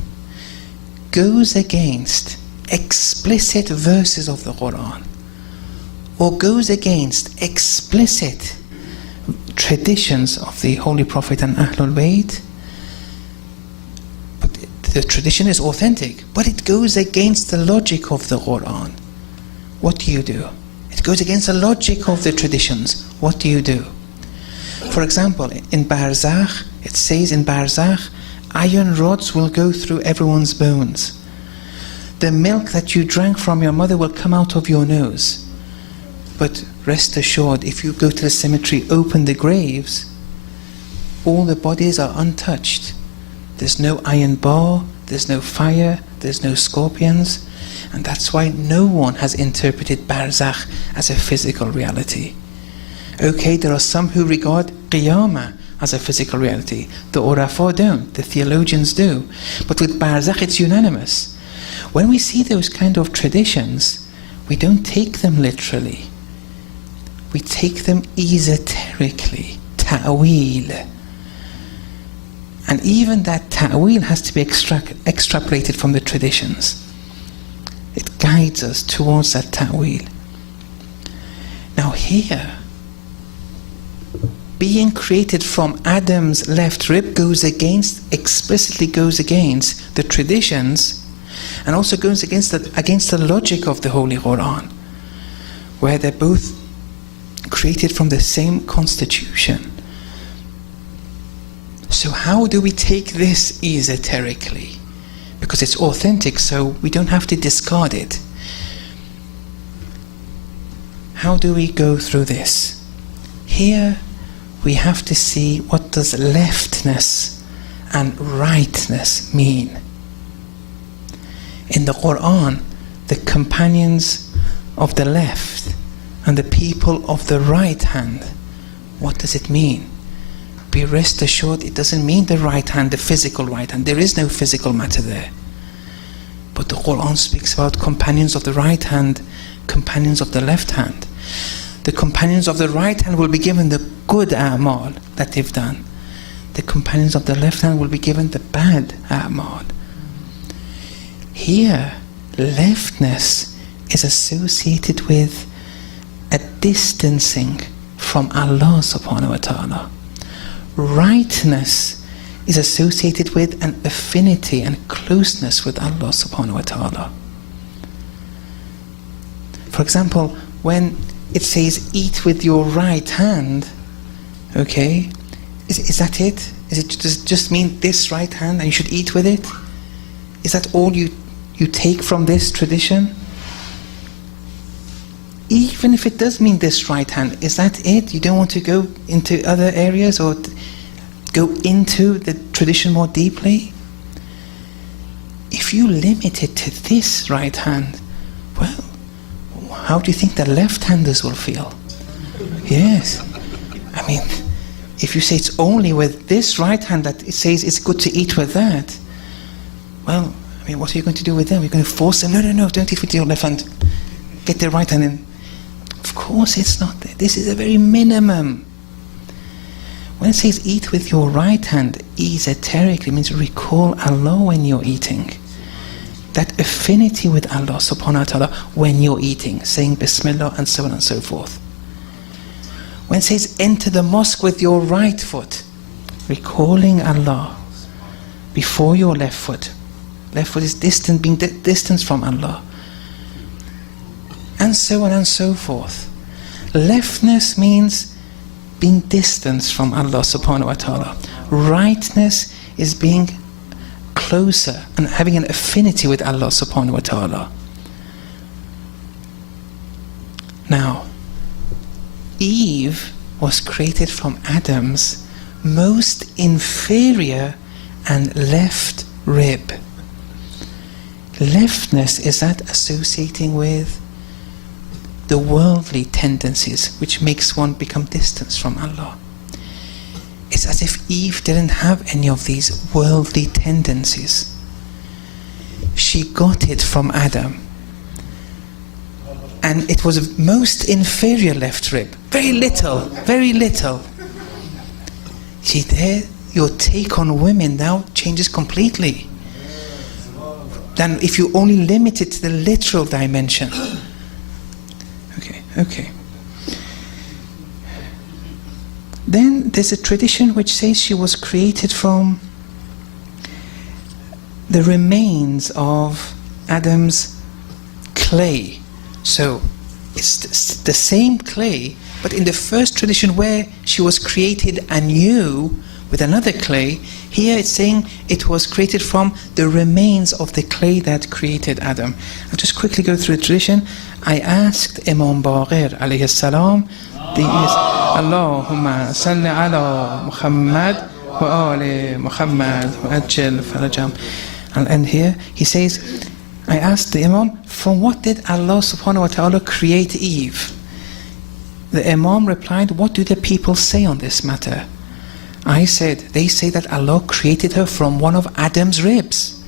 goes against explicit verses of the Quran, or goes against explicit traditions of the Holy Prophet and Ahlul Bayt, but the tradition is authentic, but it goes against the logic of the Quran. What do you do? It goes against the logic of the traditions. What do you do? For example, in Barzakh, it says in Barzakh, iron rods will go through everyone's bones. The milk that you drank from your mother will come out of your nose. But rest assured, if you go to the cemetery, open the graves, all the bodies are untouched. There's no iron bar, there's no fire, there's no scorpions. And that's why no one has interpreted Barzakh as a physical reality. Okay, there are some who regard Qiyamah as a physical reality. The Urafa don't, the theologians do. But with Barzakh it's unanimous. When we see those kind of traditions, we don't take them literally. We take them esoterically, ta'wil. And even that ta'wil has to be extrapolated from the traditions. It guides us towards that ta'wil. Now here, being created from Adam's left rib explicitly goes against the traditions, and also goes against the logic of the Holy Quran, where they're both created from the same constitution. So how do we take this esoterically? Because it's authentic, so we don't have to discard it. How do we go through this? Here we have to see, what does leftness and rightness mean? In the Quran, the companions of the left and the people of the right hand, what does it mean? Be rest assured, it doesn't mean the right hand, the physical right hand. There is no physical matter there. But the Quran speaks about companions of the right hand, companions of the left hand. The companions of the right hand will be given the good a'mal that they've done. The companions of the left hand will be given the bad a'mal. Here, leftness is associated with a distancing from Allah subhanahu wa ta'ala. Rightness is associated with an affinity and closeness with Allah subhanahu wa ta'ala. For example, when it says eat with your right hand, okay, is that it? Does it just mean this right hand and you should eat with it? Is that all you take from this tradition? Even if it does mean this right hand, is that it? You don't want to go into other areas or go into the tradition more deeply? If you limit it to this right hand, well, how do you think the left-handers will feel? Yes. I mean, if you say it's only with this right hand that it says it's good to eat with that, well, I mean, what are you going to do with them? You're going to force them, no, don't eat with your left hand. Get the right hand in. Of course it's not there. This is a very minimum. When it says eat with your right hand, esoterically means recall Allah when you're eating. That affinity with Allah subhanahu wa ta'ala when you're eating, saying Bismillah and so on and so forth. When it says enter the mosque with your right foot, recalling Allah before your left foot. Left foot is distant, being distanced from Allah. And so on and so forth. Leftness means being distanced from Allah subhanahu wa ta'ala. Rightness is being closer and having an affinity with Allah subhanahu wa ta'ala. Now, Eve was created from Adam's most inferior and left rib. Leftness is that associating with the worldly tendencies, which makes one become distanced from Allah. It's as if Eve didn't have any of these worldly tendencies. She got it from Adam. And it was a most inferior left rib. Very little, very little. See there, your take on women now changes completely. Than if you only limit it to the literal dimension. Okay. Then there's a tradition which says she was created from the remains of Adam's clay. So it's the same clay, but in the first tradition where she was created anew with another clay, here it's saying it was created from the remains of the clay that created Adam. I'll just quickly go through the tradition. I asked Imam Baqir alayhi salam, Allahumma salli ala Muhammad wa ali Muhammad wa ajil farajam. I'll end here. He says, I asked the Imam, from what did Allah subhanahu wa ta'ala create Eve? The Imam replied, what do the people say on this matter? I said, they say that Allah created her from one of Adam's ribs.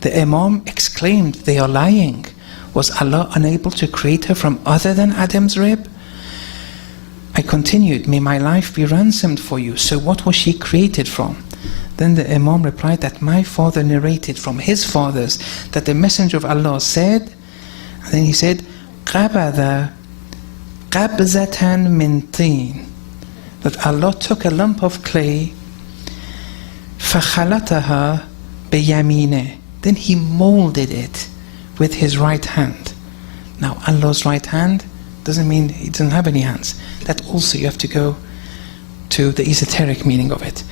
The Imam exclaimed, they are lying. Was Allah unable to create her from other than Adam's rib? I continued, may my life be ransomed for you. So what was she created from? Then the Imam replied that my father narrated from his fathers that the Messenger of Allah said, and then he said, قَبَذَ قَبْزَةً مِنْ طِينٍ, that Allah took a lump of clay, فَخَلَطَهَا بِيَمِينِهِ, then He molded it with His right hand. Now Allah's right hand doesn't mean He doesn't have any hands. That also you have to go to the esoteric meaning of it.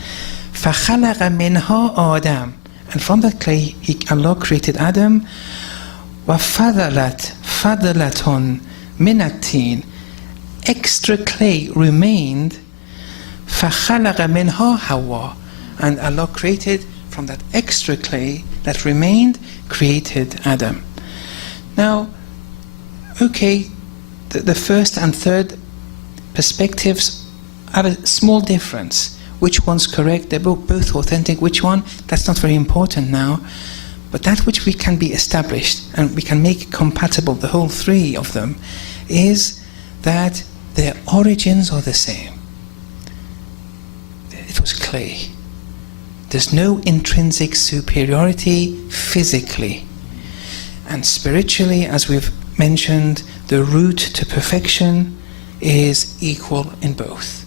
فَخَلَقَ مِنْهَا آدَمَ, and from that clay Allah created Adam. وَفَضَلَتْ فَضَلَةٌ مِنَ الطِّينِ, extra clay remained. فَخَلَقَ مِنْهَا حَوَّى, and Allah created from that extra clay that remained, created Adam. Now, okay, the first and third perspectives have a small difference. Which one's correct? They're both authentic. Which one? That's not very important now. But that which we can be established and we can make compatible, the whole three of them, is that their origins are the same. It was clay. There's no intrinsic superiority physically. And spiritually, as we've mentioned, the route to perfection is equal in both.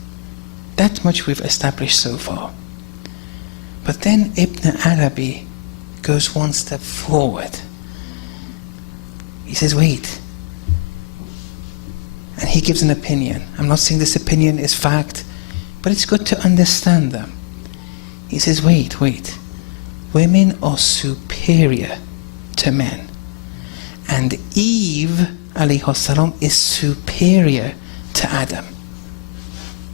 That much we've established so far. But then Ibn Arabi goes one step forward. He says, wait. And he gives an opinion. I'm not saying this opinion is fact, but it's good to understand them. He says, wait. Women are superior to men. And Eve, alayhi salam, is superior to Adam.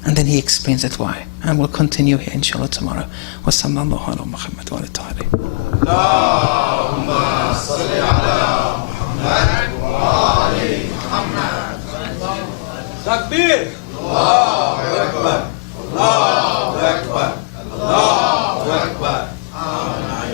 And then he explains it why. And we'll continue here inshallah tomorrow. Wa sallallahu ala Muhammad wa ala ta'ala. Allahumma salli ala Muhammad wa ali Muhammad. Takbir! Allahu Akbar! Allahu Akbar! Allahu Akbar! Amen.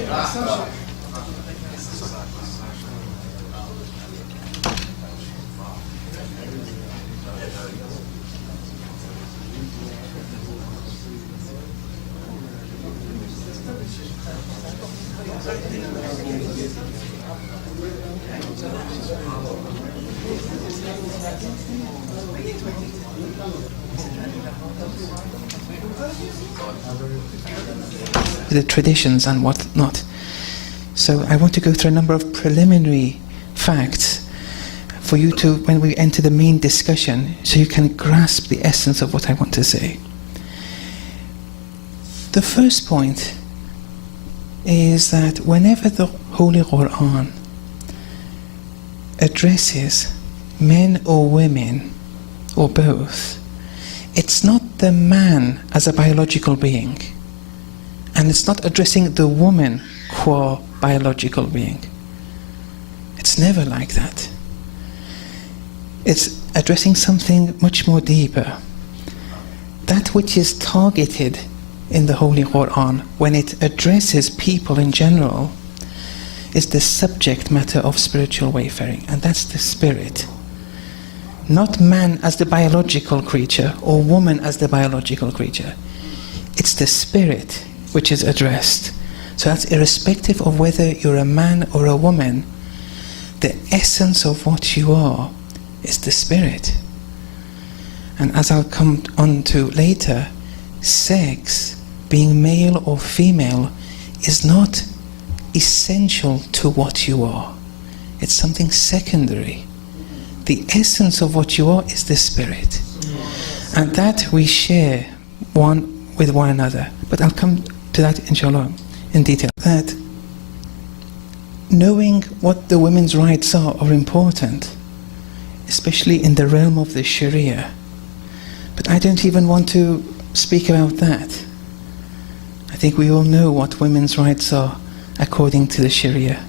The traditions and what not. So I want to go through a number of preliminary facts for you to, when we enter the main discussion, so you can grasp the essence of what I want to say. The first point is that whenever the Holy Quran addresses men or women or both, it's not the man as a biological being, and it's not addressing the woman qua biological being. It's never like that. It's addressing something much more deeper. That which is targeted in the Holy Quran, when it addresses people in general, is the subject matter of spiritual wayfaring, and that's the spirit. Not man as the biological creature or woman as the biological creature. It's the spirit which is addressed. So that's irrespective of whether you're a man or a woman. The essence of what you are is the spirit. And as I'll come on to later, sex, being male or female, is not essential to what you are. It's something secondary. The essence of what you are is the Spirit. And that we share one with one another. But I'll come to that, inshallah, in detail. That knowing what the women's rights are important, especially in the realm of the Sharia. But I don't even want to speak about that. I think we all know what women's rights are according to the Sharia.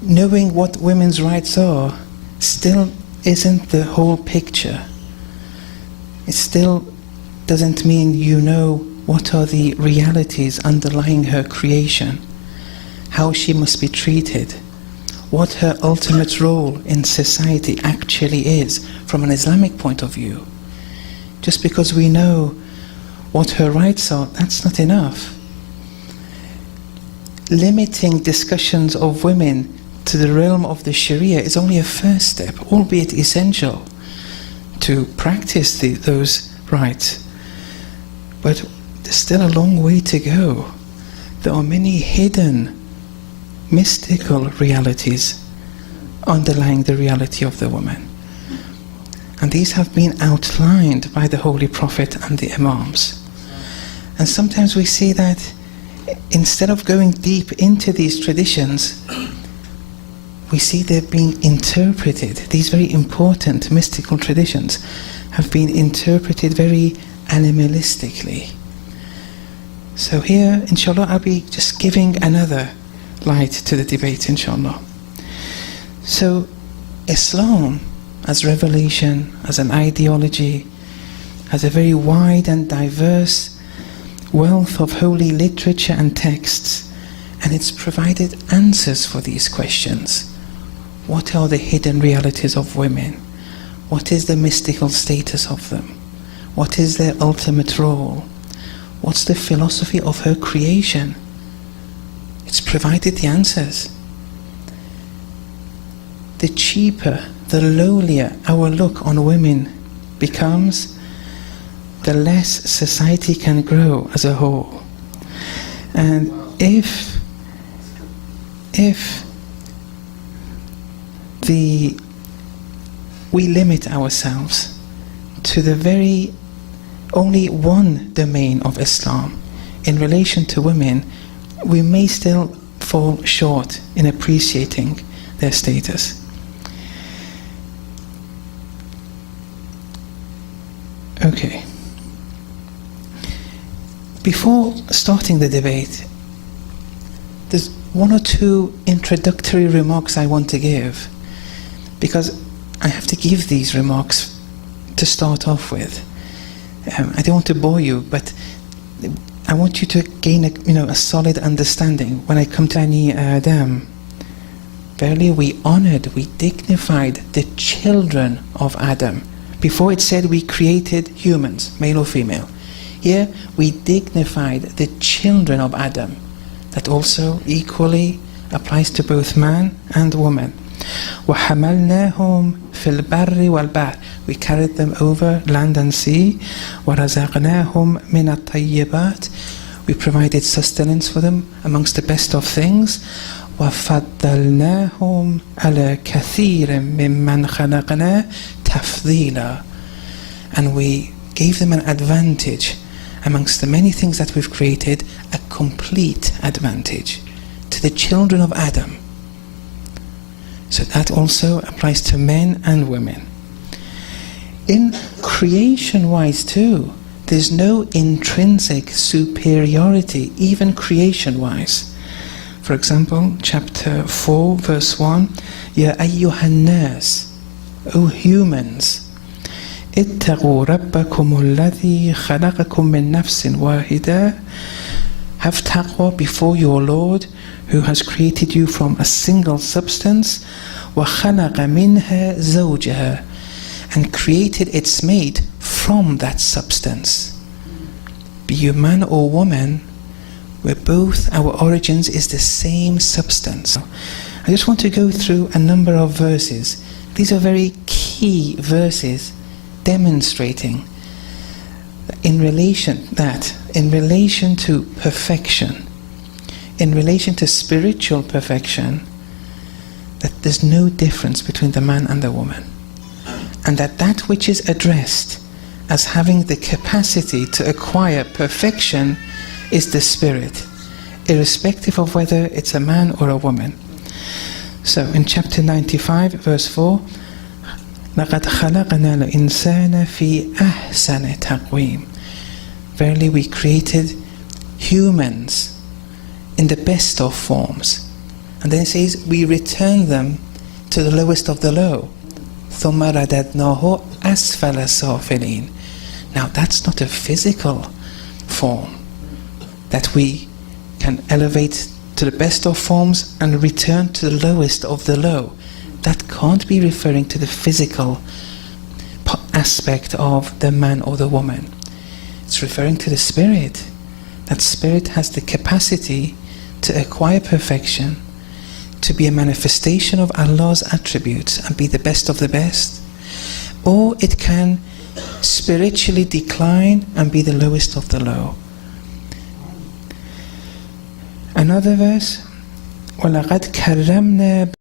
Knowing what women's rights are still isn't the whole picture. It still doesn't mean you know what are the realities underlying her creation, how she must be treated, what her ultimate role in society actually is from an Islamic point of view. Just because we know what her rights are, that's not enough. Limiting discussions of women to the realm of the Sharia is only a first step, albeit essential, to practice those rights. But there's still a long way to go. There are many hidden, mystical realities underlying the reality of the woman. And these have been outlined by the Holy Prophet and the Imams. And sometimes we see that instead of going deep into these traditions, we see they're being interpreted. These very important mystical traditions have been interpreted very animalistically. So here, inshallah, I'll be just giving another light to the debate, inshallah. So Islam, as revelation, as an ideology, has a very wide and diverse wealth of holy literature and texts, and it's provided answers for these questions. What are the hidden realities of women? What is the mystical status of them? What is their ultimate role? What's the philosophy of her creation? It's provided the answers. The cheaper, the lowlier our look on women becomes, the less society can grow as a whole. And if we limit ourselves to the very only one domain of Islam in relation to women, we may still fall short in appreciating their status. Okay. Before starting the debate, there's one or two introductory remarks I want to give, because I have to give these remarks to start off with. I don't want to bore you, but I want you to gain a solid understanding. When I come to Bani Adam, verily we honored, we dignified the children of Adam. Before it said we created humans, male or female. Here we dignified the children of Adam. That also equally applies to both man and woman. وَحَمَلْنَاهُمْ فِي الْبَرِّ وَالْبَحْرِ. We carried them over land and sea. وَرَزَقْنَاهُمْ مِنَ الطَّيِّبَاتِ. We provided sustenance for them amongst the best of things. وَفَضَّلْنَاهُمْ عَلَى كَثِيرٍ مِّمَّنْ خَلَقْنَا تَفْضِيلًا. And we gave them an advantage amongst the many things that we've created, a complete advantage to the children of Adam. So that also applies to men and women. In creation-wise too, there's no intrinsic superiority, even creation-wise. For example, chapter 4, verse 1, Ya ayyuhan nas, O humans, اتقوا ربكم الذي خلقكم من نفس واحدة. Have taqwa before your Lord, who has created you from a single substance, وخلق منها زوجها, and created its mate from that substance. Be you man or woman, where both our origins is the same substance. I just want to go through a number of verses. These are very key verses demonstrating in relation to perfection, in relation to spiritual perfection, that there's no difference between the man and the woman, and that which is addressed as having the capacity to acquire perfection is the spirit, irrespective of whether it's a man or a woman. So in chapter 95 verse 4, لَقَدْ خَلَقْنَا الْإِنسَانَ فِي أَحْسَنِ تَقْوِيمٍ. Verily we created humans in the best of forms. And then it says, we return them to the lowest of the low. ثُمَّ رَدَدْنَاهُ أَسْفَلَ سَافِلِينَ. Now that's not a physical form that we can elevate to the best of forms and return to the lowest of the low. That can't be referring to the physical aspect of the man or the woman. It's referring to the spirit. That spirit has the capacity to acquire perfection, to be a manifestation of Allah's attributes and be the best of the best. Or it can spiritually decline and be the lowest of the low. Another verse, وَلَقَدْ كَرَّمْنَا